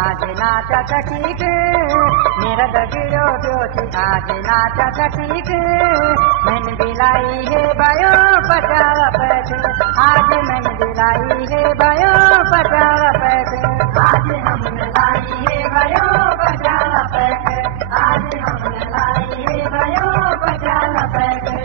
आज नाचा ठीक मेरा दगिड़ो ब्योची आज नाचा ठीक मैन बिलाई है भयो पचावा पैसे आज मैन बिलाई है भयो पचावा पैसे आज हमने लाई है भयो पचावा पैसे आज हमने लाई है भयो पचावा पैसे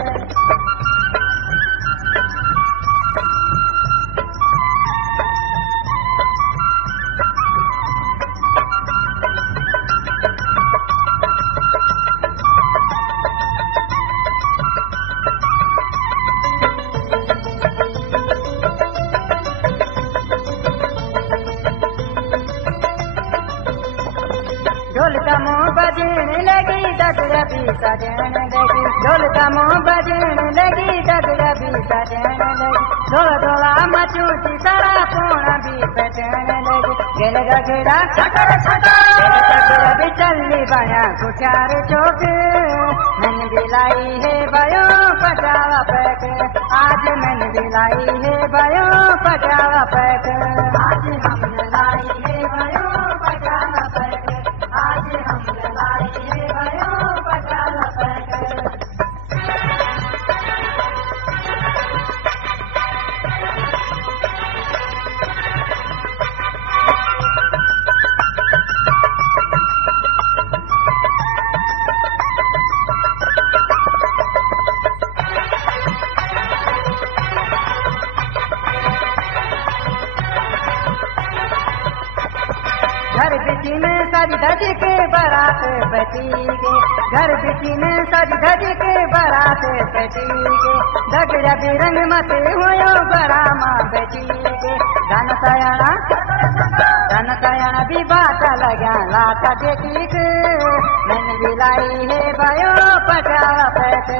ढोल का मुँह बजने लगी डगरा भी सजने लगी ढोल का मुँह बजने लगी डगरा भी सजने लगी धोला धोला मचूसी सारा पूना भी पटने लगी गेल गगड़ा गगड़ा भी चलनी बया कुचार चौक मैन बिलाई है भयो पटावा पैक आज मैन बिलाई है भयो पटावा पैक आज हमने लाई है भयो पटावा पैक आज हमने लाई है भयो पटावा पैक घर बिची में सज धज के बारात बची गे घर बिची में सज धज के बारात बची गे डगरा बिरंग मते हुयो बरामा बची गे धन सयाना भी बात लगा लाता देखी के मैन बिलाई है भयो पटावा पैसे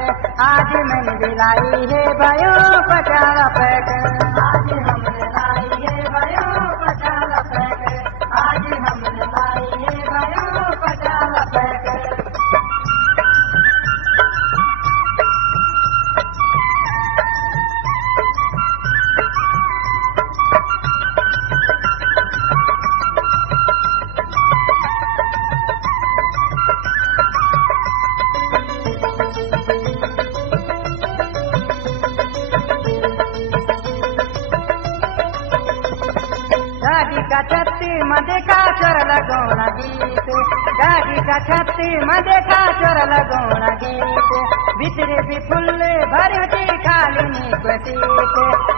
आज मैन बिलाई है भयो पटावा पैसे आज हमने लाई है भयो पटावा पैसे आज हमने लाई है भयो पटावा पैक गाड़ी का छत्ती में देखा चोर लगोना गीत गाड़ी का छत्ती में देखा चोर लगोना गीत भीतरे भी फुल भरती खाली नीक सीट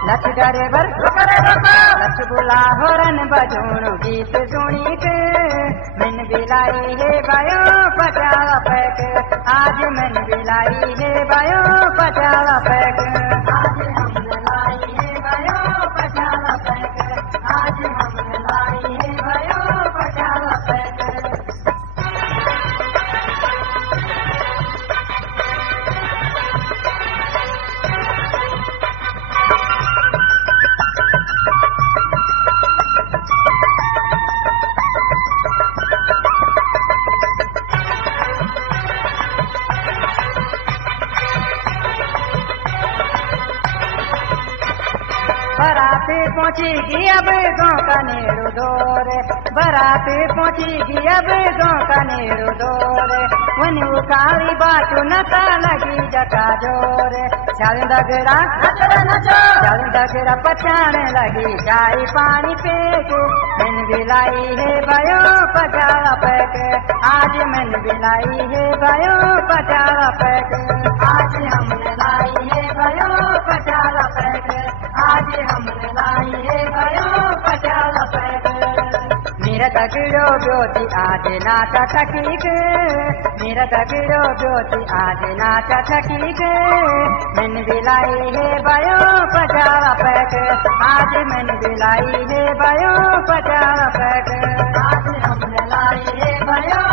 लच डरेबर लच बुला होरन बजून गीत सुनी के मैन बिलाई है भयो पटावा पैक आज मैन बिलाई है भयो पटावा पैक आज हमने लाई है भयो पटावा पैक आज हमने लाई है भयो पटावा पैक बरात पहुँचेगी अब गाँव का नेरू दौर बरात पहुँचेगी अब गाँव का नेरू दौर वनी उकाली बाटू नता लगी जका जोर चल डगरा चल डगरा पछाने लगी चाय पानी पेक मैन बिलाई है भयो पटावा पैक आज मैन बिलाई है भयो पटावा पैक आज हमने लाई है भयो पटावा पैक आज हमने लाई है भयो पटावा पैक मेरा दगड़ो ब्योची आज नाचा ठीक मेरा दगड़ो ब्योची आज नाचा ठीक मैन बिलाई है भयो पटावा पैक आज मैन बिलाई है भयो पटावा पैक आज हमने लाई है भयो